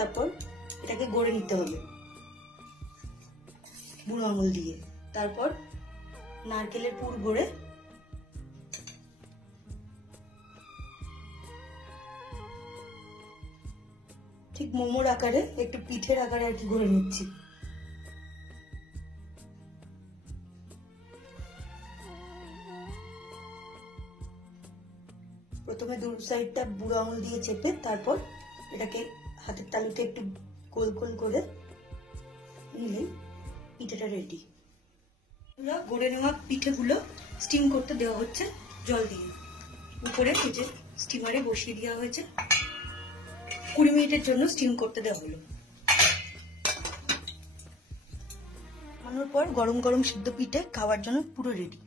তারপর এটাকে গড়ে নিতে হবে বুড়ো আঙুল দিয়ে। তারপর নারকেলের পুর গড়ে ঠিক মোমোর আকারে, একটু পিঠের আকারে আর কি গড়ে নিচ্ছি। প্রথমে দু সাইডটা বুড়ো আঙুল দিয়ে চেপে তারপর এটাকে হাতের তালুতে একটু গোল গোল করে নিলেই পিঠেটা রেডি। গড়ে নেওয়া পিঠেগুলো স্টিম করতে দেওয়া হচ্ছে জল দিয়ে। উপরে যে স্টিমারে বসিয়ে দেওয়া হয়েছে, 20 মিনিটের জন্য স্টিম করতে দেওয়া হলো। নামানোর পর গরম গরম সিদ্ধ পিঠে খাওয়ার জন্য পুরো রেডি।